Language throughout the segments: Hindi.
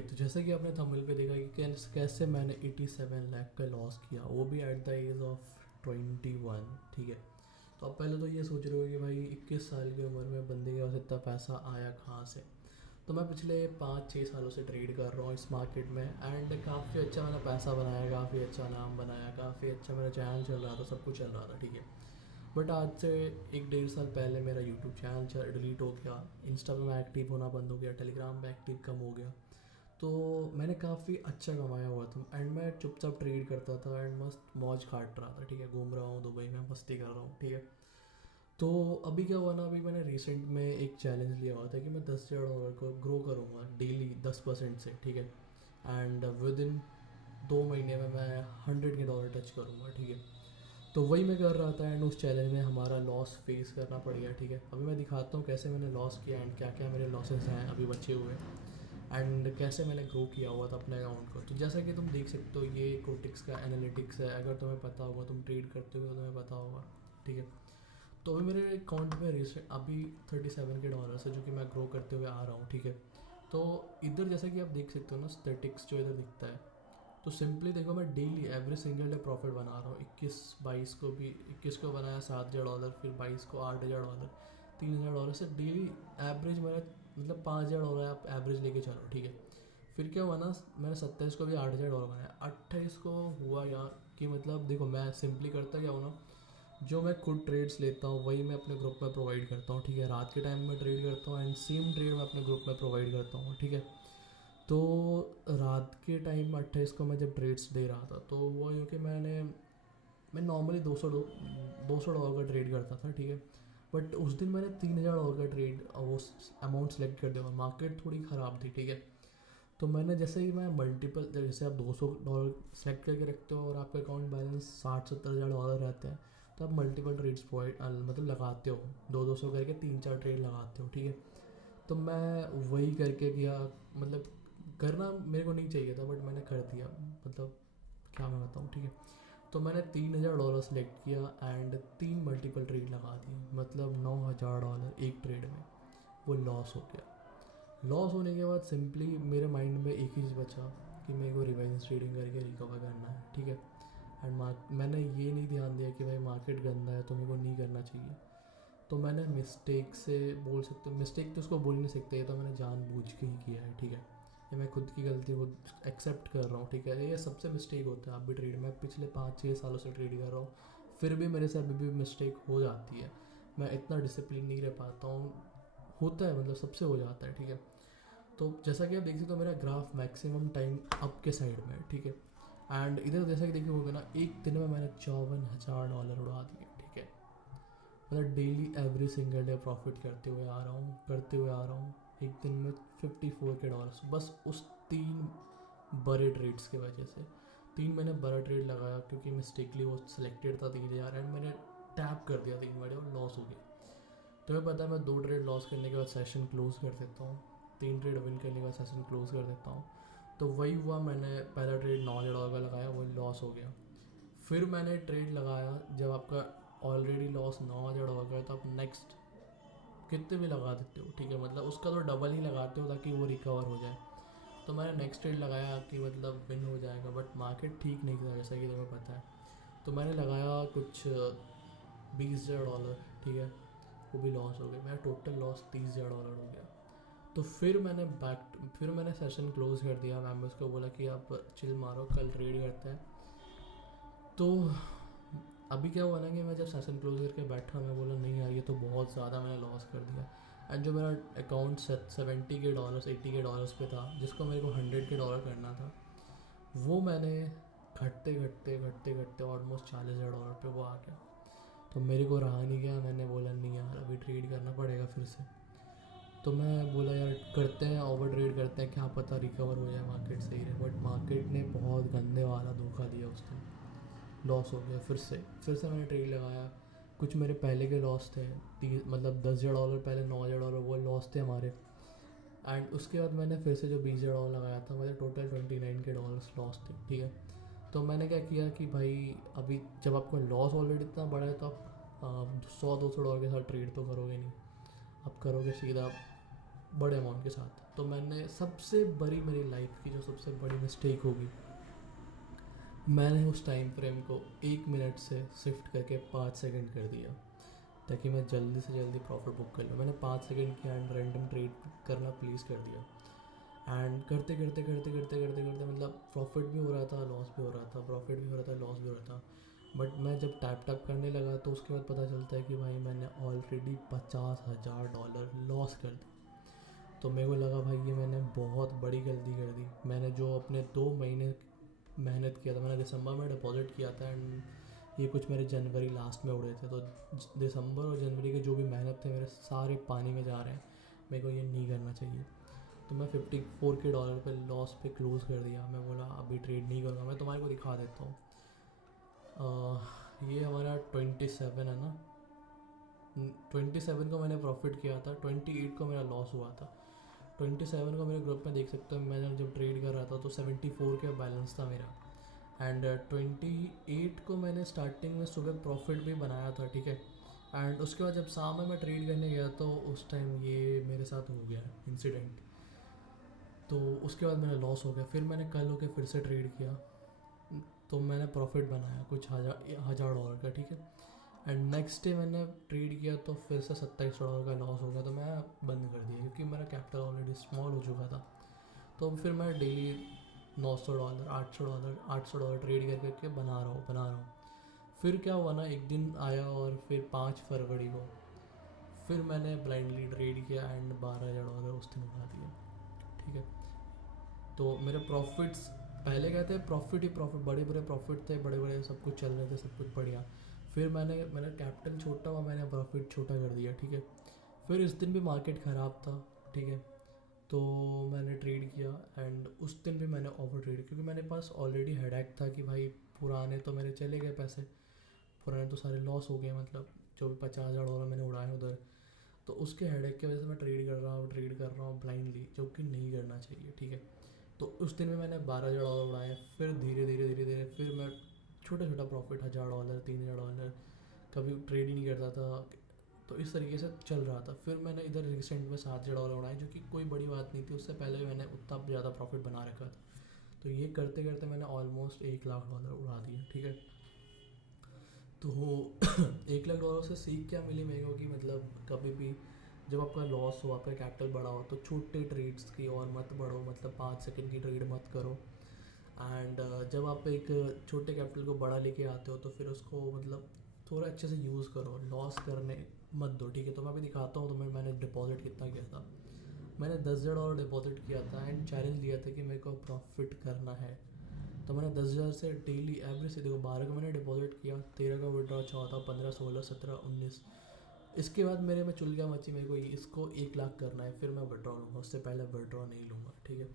तो जैसा कि आपने थंबनेल पे देखा कि कैसे मैंने 87 लाख का लॉस किया, वो भी एट द एज ऑफ 21। ठीक है, तो आप पहले तो ये सोच रहे हो कि भाई 21 साल की उम्र में बंदे के पास इतना पैसा आया कहाँ से। तो मैं पिछले 5-6 सालों से ट्रेड कर रहा हूँ इस मार्केट में, एंड काफ़ी अच्छा मैंने पैसा बनाया, काफ़ी अच्छा नाम बनाया, काफ़ी अच्छा मेरा चैनल चल रहा था, सब कुछ चल रहा था। ठीक है, बट आज से 1-1.5 साल पहले मेरा यूट्यूब चैनल डिलीट हो गया, इंस्टा पे मैं एक्टिव होना बंद हो गया, टेलीग्राम पे एक्टिव कम हो गया। तो मैंने काफ़ी अच्छा कमाया हुआ था, एंड मैं चुपचाप ट्रेड करता था एंड मस्त मौज काट रहा था। ठीक है, घूम रहा हूँ दुबई में, मस्ती कर रहा हूँ। ठीक है, तो अभी क्या हुआ ना, अभी मैंने रिसेंट में एक चैलेंज लिया हुआ था कि मैं $10,000 को ग्रो करूँगा डेली 10% से। ठीक है, एंड विद इन 2 महीने में मैं $100 टच करूँगा। ठीक है, तो वही मैं कर रहा था, एंड उस चैलेंज में हमारा लॉस फेस करना पड़ गया। ठीक है, अभी मैं दिखाता हूँ कैसे मैंने लॉस किया एंड क्या क्या मेरे लॉसेस हैं अभी बचे हुए, एंड कैसे मैंने ग्रो किया हुआ था अपने अकाउंट को। तो जैसा कि तुम देख सकते हो, ये कोटिक्स का एनालिटिक्स है, अगर तुम्हें पता होगा, तुम ट्रेड करते हो तो तुम्हें पता होगा। ठीक है, तो अभी मेरे अकाउंट में रिसेंट अभी $37 है, जो कि मैं ग्रो करते हुए आ रहा हूँ। ठीक है, तो इधर जैसा कि आप देख सकते हो ना, स्टेटिक्स जो इधर दिखता है, तो सिंपली देखो, मैं daily every single day profit बना रहा हूँ। 21-22 को भी 21 को बनाया $7,000, फिर 22 को $8,000, $3,000 से डेली एवरेज मेरा, मतलब $5,000 आप एवरेज लेके चलो। ठीक है, फिर क्या हुआ ना, मैंने 27 को भी $8,000 बनाया। 28 को हुआ यार कि मतलब देखो, मैं सिंपली करता क्या हूँ ना, जो मैं खुद ट्रेड्स लेता हूँ वही मैं अपने ग्रुप में प्रोवाइड करता हूँ। ठीक है, रात के टाइम में ट्रेड करता हूँ एंड सेम ट्रेड मैं अपने ग्रुप में प्रोवाइड करता हूँ। ठीक है, तो रात के टाइम 28 को मैं जब ट्रेड्स दे रहा था, तो वो यूँ कि मैं नॉर्मली $200 का ट्रेड करता था। ठीक है, बट उस दिन मैंने $3,000 का ट्रेड वो अमाउंट सेलेक्ट कर दिया, मार्केट थोड़ी ख़राब थी। ठीक है, तो मैंने जैसे ही मैं मल्टीपल, जैसे आप $200 सेलेक्ट करके रखते हो और आपका अकाउंट बैलेंस $60-70 रहते हैं, तो आप मल्टीपल ट्रेड्स प्रोवाइड मतलब लगाते हो, 200 करके 3-4 ट्रेड लगाते हो। ठीक है, तो मैं वही करके किया, मतलब करना मेरे को नहीं चाहिए था बट मैंने कर दिया, मतलब क्या मैं बताऊँ। ठीक है, तो मैंने $3,000 सेलेक्ट किया एंड 3 मल्टीपल ट्रेड लगा दी, मतलब $9,000 एक ट्रेड में। वो लॉस हो गया। लॉस होने के बाद सिंपली मेरे माइंड में एक ही चीज़ बचा कि मेरे को रिवेंज ट्रेडिंग करके रिकवर करना है। ठीक है, एंड मैंने ये नहीं ध्यान दिया कि भाई मार्केट गंदा है तो मेरे को नहीं करना चाहिए। तो मैंने मिस्टेक से, बोल सकते हो मिस्टेक तो उसको बोल नहीं सकते, ये तो मैंने जानबूझ के ही किया है। ठीक है, ये मैं खुद की गलती को एक्सेप्ट कर रहा हूँ। ठीक है, ये सबसे मिस्टेक होता है। आप भी ट्रेड में पिछले 5-6 सालों से ट्रेड कर रहा हूँ, फिर भी मेरे से अभी भी मिस्टेक हो जाती है। मैं इतना डिसिप्लिन नहीं रह पाता हूँ, होता है, मतलब सबसे हो जाता है। ठीक है, तो जैसा कि आप देख सकते हो, मेरा ग्राफ मैक्सिमम टाइम अप के साइड में है। ठीक है, एंड इधर जैसा कि देखिए होगा ना, एक दिन में मैंने $54,000 उड़ा दिए। ठीक है, मतलब daily every single day profit करते हुए आ रहा हूँ। एक दिन में $54 बस उस 3 बड़े ट्रेड्स की वजह से। 3 मैंने बड़ा ट्रेड लगाया क्योंकि मिस्टेकली वो सिलेक्टेड था 3,000, एंड मैंने टैप कर दिया 3 बड़े और लॉस हो गया। तुम्हें पता है मैं 2 ट्रेड लॉस करने के बाद सेशन क्लोज कर देता हूँ, 3 ट्रेड विन करने के बाद सेशन क्लोज कर देता हूँ। तो वही हुआ, मैंने पहला ट्रेड $9,000 का लगाया, वही लॉस हो गया। फिर मैंने ट्रेड लगाया, जब आपका ऑलरेडी लॉस $9,000 का है, तो आप नेक्स्ट कितने भी लगा देते हो। ठीक है, मतलब उसका तो डबल ही लगाते हो ताकि वो रिकवर हो जाए। तो मैंने नेक्स्ट ट्रेड लगाया कि मतलब विन हो जाएगा, बट मार्केट ठीक नहीं था जैसा कि तुम्हें पता है। तो मैंने लगाया कुछ $20,000। ठीक है, वो भी लॉस हो गया, मेरा टोटल लॉस $30,000 हो गया। तो फिर मैंने सेशन क्लोज कर दिया। मैम ने उसको बोला कि आप चिल मारो, कल ट्रेड करते हैं। तो अभी क्या हुआ ना कि मैं जब सेशन क्लोज करके बैठा, मैं बोला नहीं यार, ये तो बहुत ज़्यादा मैंने लॉस कर दिया। एंड जो मेरा अकाउंट $70 $80 पे था, जिसको मेरे को $100 करना था, वो मैंने घटते घटते घटते घटते ऑलमोस्ट $40,000 पे वो आ गया। तो मेरे को रहा नहीं गया, मैंने बोला नहीं यार, अभी ट्रेड करना पड़ेगा फिर से। तो मैं बोला यार करते हैं, ओवर ट्रेड करते हैं, क्या पता रिकवर हो जाए, मार्केट सही रहे। बट मार्केट ने बहुत गंदे वाला धोखा दिया उस दिन, लॉस हो गया। फिर से मैंने ट्रेड लगाया। कुछ मेरे पहले के लॉस थे, मतलब $10,000 पहले, $9,000 वो लॉस थे हमारे। एंड उसके बाद मैंने फिर से जो $20,000 लगाया था, मेरे टोटल $29 लॉस थे। ठीक है, तो मैंने क्या किया कि भाई अभी जब आपका लॉस ऑलरेडी इतना बड़ा है, तो आप $100-200 के साथ ट्रेड तो करोगे नहीं, आप करोगे सीधा बड़े अमाउंट के साथ। तो मैंने सबसे बड़ी मेरी लाइफ की जो सबसे बड़ी मिस्टेक होगी, मैंने उस टाइम फ्रेम को 1 मिनट से शिफ्ट करके 5 सेकंड कर दिया, ताकि मैं जल्दी से जल्दी प्रॉफिट बुक कर लूँ। मैंने 5 सेकंड किया एंड रैंडम ट्रेड करना प्लीज़ कर दिया, एंड करते करते करते करते करते करते मतलब प्रॉफिट भी हो रहा था, लॉस भी हो रहा था, प्रॉफिट भी हो रहा था, लॉस भी हो रहा था। बट मैं जब टैप टैप करने लगा तो उसके बाद पता चलता है कि भाई मैंने ऑलरेडी $50,000 लॉस कर दी। तो मेरे को लगा भाई ये मैंने बहुत बड़ी गलती कर दी। मैंने जो अपने 2 महीने मेहनत किया था, मैंने दिसंबर में डिपॉजिट किया था एंड ये कुछ मेरे जनवरी लास्ट में उड़े थे। तो दिसंबर और जनवरी के जो भी मेहनत थे मेरे सारे पानी में जा रहे हैं। मेरे को ये नहीं करना चाहिए। तो मैं $54K पे लॉस पे क्लोज़ कर दिया। मैं बोला अभी ट्रेड नहीं करूँगा। मैं तुम्हारे को दिखा देता हूँ। ये हमारा 27 है ना, 27 को मैंने प्रॉफिट किया था, 28 को मेरा लॉस हुआ था। 27 को मेरे ग्रुप में देख सकते हो, मैं जब ट्रेड कर रहा था तो 74 का बैलेंस था मेरा। एंड 28 को मैंने स्टार्टिंग में सुबह प्रॉफिट भी बनाया था, ठीक है। एंड उसके बाद जब शाम में मैं ट्रेड करने गया तो उस टाइम ये मेरे साथ हो गया इंसिडेंट। तो उसके बाद मेरा लॉस हो गया। फिर मैंने कल होके फिर से ट्रेड किया तो मैंने प्रॉफिट बनाया कुछ $1,000 का, ठीक है। एंड नेक्स्ट डे मैंने ट्रेड किया तो फिर से $27 का लॉस हो गया। तो मैं बंद कर दिया क्योंकि मेरा कैपिटल ऑलरेडी स्मॉल हो चुका था। तो फिर मैं डेली $900 $800 ट्रेड कर करके बना रहा हूँ। फिर क्या हुआ ना, एक दिन आया और फिर 5 फरवरी को फिर मैंने ब्लाइंडली ट्रेड किया एंड $12,000 उस दिन उठा दिया, ठीक है। तो मेरे प्रॉफिट्स पहले क्या थे, प्रॉफिट ही प्रॉफिट, बड़े बड़े प्रॉफिट थे, बड़े बड़े सब कुछ चल रहे थे, सब कुछ बढ़िया। फिर मेरा कैपिटल छोटा हुआ, मैंने प्रॉफिट छोटा कर दिया, ठीक है। फिर इस दिन भी मार्केट ख़राब था, ठीक है। तो मैंने ट्रेड किया एंड उस दिन भी मैंने ओवर ट्रेड, क्योंकि मेरे पास ऑलरेडी हेडेक था कि भाई पुराने तो मेरे चले गए पैसे, पुराने तो सारे लॉस हो गए, मतलब जो भी $50,000 मैंने उड़ाए उधर। तो उसके हेडेक की वजह से मैं ट्रेड कर रहा हूँ ब्लाइंडली, जो कि नहीं करना चाहिए, ठीक है। तो उस दिन में मैंने $12,000 उड़ाए। फिर धीरे धीरे फिर मैं छोटा छोटा प्रॉफिट, $1,000 $3,000, कभी ट्रेड ही नहीं करता था। तो इस तरीके से चल रहा था। फिर मैंने इधर रिसेंट में $7,000 उड़ाए, जो कि कोई बड़ी बात नहीं थी। उससे पहले मैंने उतना ज़्यादा प्रॉफिट बना रखा था। तो ये करते करते मैंने ऑलमोस्ट $1,00,000 उड़ा दिया, ठीक है। तो $1,00,000 से सीख क्या मिली मेरे को कि मतलब कभी भी जब आपका लॉस हो, आपका कैपिटल बड़ा हो, तो छोटे ट्रेड्स की और मत बढ़ो, मतलब 5 सेकंड की ट्रेड मत करो। एंड जब आप एक छोटे कैपिटल को बड़ा लेके आते हो तो फिर उसको मतलब थोड़ा अच्छे से यूज़ करो, लॉस करने मत दो, ठीक है। तो मैं अभी दिखाता हूँ तुम्हें मैंने डिपॉजिट कितना किया था। मैंने $10,000 डिपॉजिट किया था एंड चैलेंज लिया था कि मेरे को प्रॉफिट करना है। तो मैंने 10,000 से डेली एवरेज से देखो, 12 का मैंने डिपॉजिट किया, 13 का विड्रॉ, 14, 15, 16, 17, 19। इसके बाद मेरे में चुलगा मची, मेरे को इसको 1,00,000 करना है, फिर मैं विड्रॉ लूँगा, उससे पहले विड्रॉ नहीं लूँगा, ठीक है।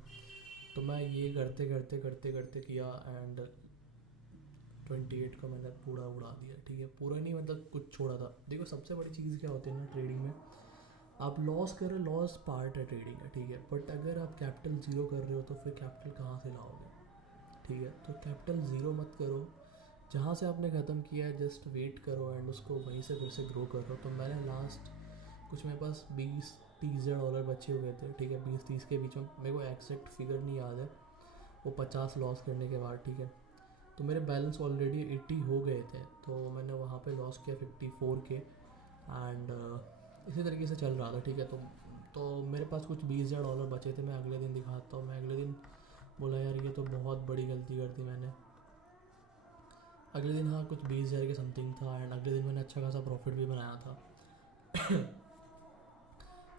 तो मैं ये करते करते करते करते किया एंड 28 को मैंने पूरा उड़ा दिया, ठीक है। पूरा नहीं मतलब कुछ छोड़ा था। देखो सबसे बड़ी चीज़ क्या होती है ना ट्रेडिंग में, आप लॉस कर रहे हो, लॉस पार्ट है ट्रेडिंग का, ठीक है। बट अगर आप कैपिटल ज़ीरो कर रहे हो तो फिर कैपिटल कहाँ से लाओगे, ठीक है। तो कैपिटल ज़ीरो मत करो, जहाँ से आपने ख़त्म किया है जस्ट वेट करो एंड उसको वहीं से फिर से ग्रो करो। तो मैंने लास्ट कुछ मेरे पास $20-30 बचे हुए थे, ठीक है। 20-30 के बीच में, मेरे को एग्जैक्ट फिगर नहीं याद है, वो 50 लॉस करने के बाद, ठीक है। तो मेरे बैलेंस ऑलरेडी 80 हो गए थे, तो मैंने वहाँ पे लॉस किया 54K एंड इसी तरीके से चल रहा था, ठीक है। तो मेरे पास कुछ $20,000 बचे थे। मैं अगले दिन दिखाता हूँ। मैं अगले दिन बोला यार ये तो बहुत बड़ी गलती कर दी मैंने। अगले दिन हाँ कुछ 20,000 के समथिंग था एंड अगले दिन मैंने अच्छा खासा प्रॉफिट भी बनाया था।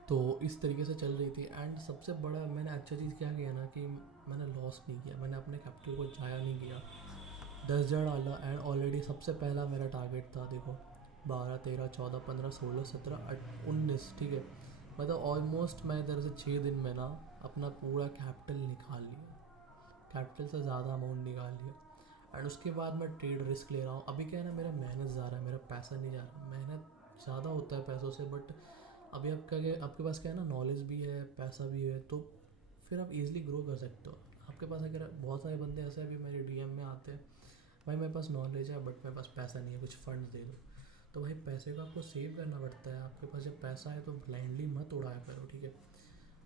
तो इस तरीके से चल रही थी। एंड सबसे बड़ा मैंने अच्छा चीज़ क्या किया ना कि मैंने लॉस नहीं किया, मैंने अपने कैपिटल को जाया नहीं किया। $10,000 एंड ऑलरेडी सबसे पहला मेरा टारगेट था, देखो 12, 13, 14, 15, 16, 17, 19, ठीक है। मतलब ऑलमोस्ट मैं इधर से 6 दिन में ना अपना पूरा कैपिटल निकाल लिया, कैपिटल से ज़्यादा अमाउंट निकाल लिया। एंड उसके बाद मैं ट्रेड रिस्क ले रहा हूँ। अभी क्या है ना, मेरा मेहनत ज़्यादा है, मेरा पैसा नहीं जा रहा। मेहनत ज़्यादा होता है पैसों से, बट अभी आपके पास क्या है ना, नॉलेज भी है, पैसा भी है, तो फिर आप इजीली ग्रो कर सकते हो। आपके पास अगर बहुत सारे बंदे ऐसे भी मेरे डीएम में आते हैं, भाई मेरे पास नॉलेज है बट मेरे पास पैसा नहीं है, कुछ फंड्स दे दो। तो भाई पैसे को आपको सेव करना पड़ता है। आपके पास जब पैसा है तो ब्लाइंडली मत उड़ाया करो, ठीक है।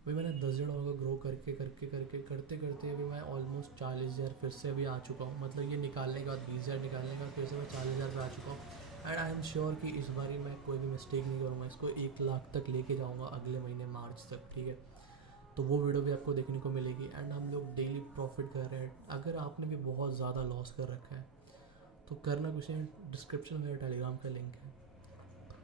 भाई मैंने 10,000 को ग्रो करके करके करके करते करते अभी मैं ऑलमोस्ट 40,000 फिर से अभी आ चुका हूँ। मतलब ये निकालने के बाद 20,000 निकालने के बाद फिर से मैं 40,000 पे आ चुका हूँ। एंड आई एम श्योर कि इस बारी मैं कोई भी मिस्टेक नहीं करूँगा, इसको 1 लाख तक लेके जाऊँगा अगले महीने मार्च तक, ठीक है। तो वो वीडियो भी आपको देखने को मिलेगी। एंड हम लोग डेली प्रॉफिट कर रहे हैं। अगर आपने भी बहुत ज़्यादा लॉस कर रखा है तो करना कुछ नहीं, डिस्क्रिप्शन में मेरा टेलीग्राम का लिंक है,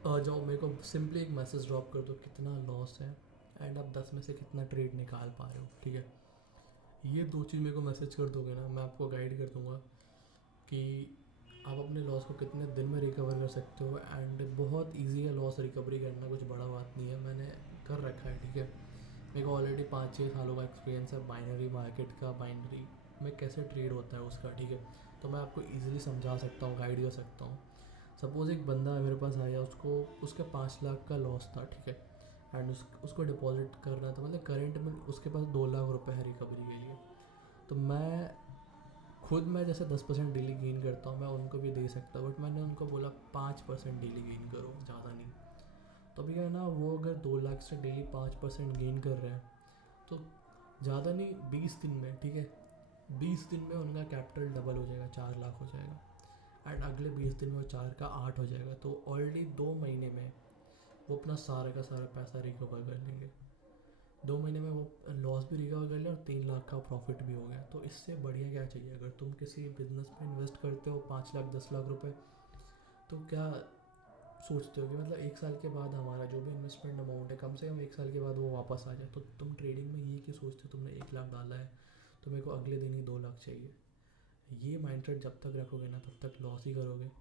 आ जाओ, मेरे को सिंपली एक मैसेज ड्रॉप कर दो कितना लॉस है एंड आप 10 में से कितना ट्रेड निकाल पा रहे हो, ठीक है। ये 2 चीज़ मेरे को मैसेज कर दोगे ना, मैं आपको गाइड कर दूंगा कि आप अपने लॉस को कितने दिन में रिकवर कर सकते हो। एंड बहुत ईजी है लॉस रिकवरी करना, कुछ बड़ा बात नहीं है, मैंने कर रखा है, ठीक है। मेरे को ऑलरेडी 5-6 सालों का एक्सपीरियंस है बाइनरी मार्केट का, बाइनरी में कैसे ट्रेड होता है उसका, ठीक है। तो मैं आपको ईजिली समझा सकता हूँ, गाइड कर सकता हूँ। सपोज़ एक बंदा मेरे पास आया, उसको उसका 5 लाख का लॉस था, ठीक है। एंड उसको डिपॉजिट करना था, मतलब करंट में उसके पास 2 लाख रुपए है रिकवरी के लिए। तो मैं जैसे 10% डेली गेन करता हूँ, मैं उनको भी दे सकता हूँ, बट मैंने उनको बोला 5% डेली गेन करो, ज़्यादा नहीं। तो अभी है ना, वो अगर 2 लाख से डेली 5% गेन कर रहे हैं तो ज़्यादा नहीं 20 दिन में, ठीक है, 20 दिन में उनका कैपिटल डबल हो जाएगा, 4 लाख हो जाएगा। एंड अगले 20 दिन में वो 4 का 8 हो जाएगा। तो ऑलरेडी 2 महीने में वो अपना सारा का सारा पैसा रिकवर कर लेंगे। 2 महीने में वो लॉस भी रिकवर कर लिया और 3 लाख का प्रॉफिट भी हो गया। तो इससे बढ़िया क्या चाहिए। अगर तुम किसी बिजनेस में इन्वेस्ट करते हो 5 लाख 10 लाख रुपए, तो क्या सोचते हो कि मतलब 1 साल के बाद हमारा जो भी इन्वेस्टमेंट अमाउंट है कम से कम 1 साल के बाद वो वापस आ जाए। तो तुम ट्रेडिंग में ये क्यों सोचते हो, तुमने 1 लाख डाला है तो मेरे को अगले दिन ही 2 लाख चाहिए। ये माइंडसेट जब तक रखोगे ना तब तक लॉस ही करोगे।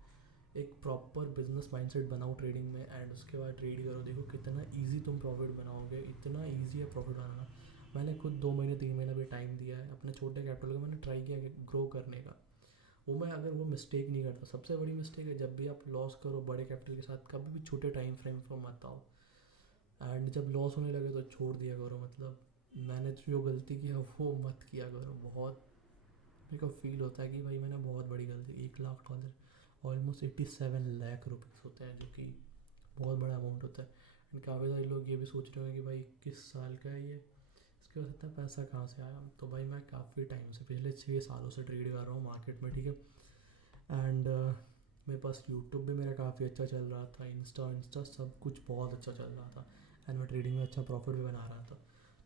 एक प्रॉपर बिजनेस माइंडसेट बनाओ ट्रेडिंग में एंड उसके बाद ट्रेड करो, देखो कितना इजी तुम प्रॉफिट बनाओगे। इतना इजी है प्रॉफिट बनाना। मैंने खुद 2 महीने 3 महीने भी टाइम दिया है अपने छोटे कैपिटल का, मैंने ट्राई किया ग्रो करने का। वो मैं अगर वो मिस्टेक नहीं करता, सबसे बड़ी मिस्टेक है जब भी आप लॉस करो बड़े कैपिटल के साथ, कभी भी छोटे टाइम फ्रेम पर मत आओ। एंड जब लॉस होने लगे तो छोड़ दिया करो। मतलब मैंने जो गलती किया वो मत किया करो। बहुत मेरे को फील होता है कि भाई मैंने बहुत बड़ी गलती, $1 लाख ऑलमोस्ट 87 लाख रुपीज़ होते हैं, जो कि बहुत बड़ा अमाउंट होता है। एंड काफ़ी सारे लोग ये भी सोच रहे होंगे कि भाई किस साल का है ये, इसके पास इतना पैसा कहाँ से आया। तो भाई मैं काफ़ी टाइम से, पिछले 6 सालों से ट्रेड कर रहा हूँ मार्केट में, ठीक है। एंड मेरे पास यूट्यूब भी मेरा काफ़ी अच्छा चल रहा था, इंस्टा सब कुछ बहुत अच्छा चल रहा था। एंड मैं ट्रेडिंग में अच्छा प्रॉफिट भी बना रहा था।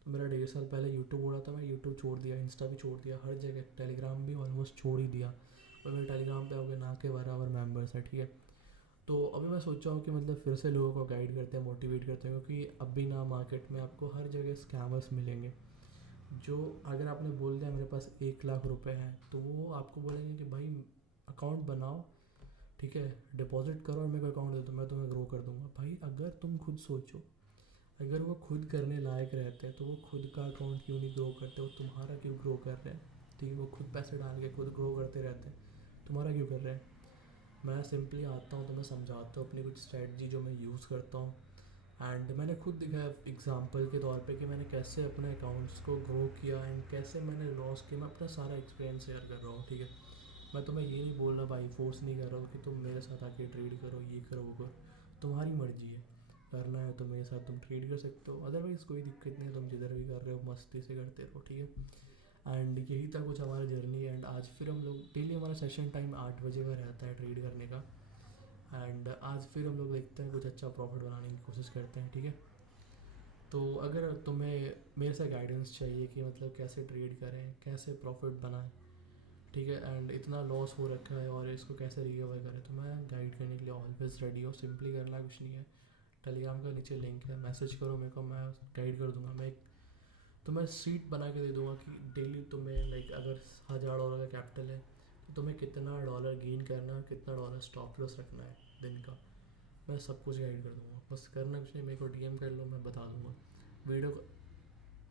तो मेरा 1.5 साल पहले यूट्यूब उड़ा था, मैं यूट्यूब छोड़ दिया, इंस्टा भी छोड़ दिया, हर जगह टेलीग्राम भी ऑलमोस्ट छोड़ ही दिया। और मेरे टेलीग्राम पे हो गए ना के बराबर मेंबर्स हैं, ठीक है। तो अभी मैं सोचा हूँ कि मतलब फिर से लोगों को गाइड करते हैं, मोटिवेट करते हैं, क्योंकि अभी ना मार्केट में आपको हर जगह स्कैमर्स मिलेंगे। जो अगर आपने बोल दिया मेरे पास 1 लाख रुपए हैं, तो वो आपको बोलेंगे कि भाई अकाउंट बनाओ, ठीक है, डिपॉजिट करो और मेरे को अकाउंट दे दो, मैं तुम्हें ग्रो कर दूंगा। भाई अगर तुम खुद सोचो, अगर वो खुद करने लायक रहते हैं तो वो खुद का अकाउंट क्यों नहीं ग्रो करते, वो तुम्हारा क्यों ग्रो कर रहे हैं। ठीक है, वो खुद पैसे डाल के खुद ग्रो करते रहते हैं, तुम्हारा क्यों कर रहे हैं। मैं सिंपली आता हूँ तो मैं समझाता हूँ अपनी कुछ स्ट्रैटी जो मैं यूज़ करता हूँ। एंड मैंने खुद दिखाया एग्जांपल के तौर पे कि मैंने कैसे अपने अकाउंट्स को ग्रो किया एंड कैसे मैंने लॉस किया। मैं अपना सारा एक्सपीरियंस शेयर कर रहा हूँ, ठीक है। मैं तुम्हें ये नहीं बोल रहा भाई, फोर्स नहीं कर रहा हूँ कि तुम मेरे साथ आके ट्रेड करो, ये करो वो करो। तुम्हारी मर्जी है, करना है तो मेरे साथ तुम ट्रेड कर सकते हो, अदरवाइज़ कोई दिक्कत नहीं है, तुम जिधर भी कर रहे हो मस्ती से करते रहो, ठीक है। एंड यही था कुछ हमारा जर्नी। एंड आज फिर हम लोग डेली, हमारा सेशन टाइम 8 बजे का रहता है ट्रेड करने का। एंड आज फिर हम लोग देखते हैं कुछ अच्छा प्रॉफिट बनाने की कोशिश करते हैं, ठीक है। तो अगर तुम्हें मेरे से गाइडेंस चाहिए कि मतलब कैसे ट्रेड करें, कैसे प्रॉफिट बनाएं, ठीक है, एंड इतना लॉस हो रखा है और इसको कैसे रिकवर करें, तो मैं गाइड करने के लिए ऑलवेज रेडी हूँ। सिंपली करना कुछ नहीं है, टेलीग्राम का नीचे लिंक है, मैसेज करो मेरे को, मैं गाइड कर दूंगा। मैं एक तुम्हें सीट बना के दे दूंगा कि डेली तुम्हें लाइक अगर $1,000 का कैपिटल है तो तुम्हें कितना डॉलर गेन करना है, कितना डॉलर स्टॉप लॉस रखना है दिन का। मैं सब कुछ गाइड कर दूंगा, बस करना कुछ नहीं, मेरे को डीएम कर लो, मैं बता दूंगा। वीडियो,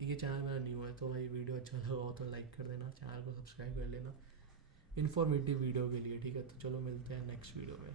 ये चैनल मेरा न्यू है तो भाई वीडियो अच्छा लगा हो तो लाइक कर देना, चैनल को सब्सक्राइब कर लेना इन्फॉर्मेटिव वीडियो के लिए, ठीक है। तो चलो मिलते हैं नेक्स्ट वीडियो में।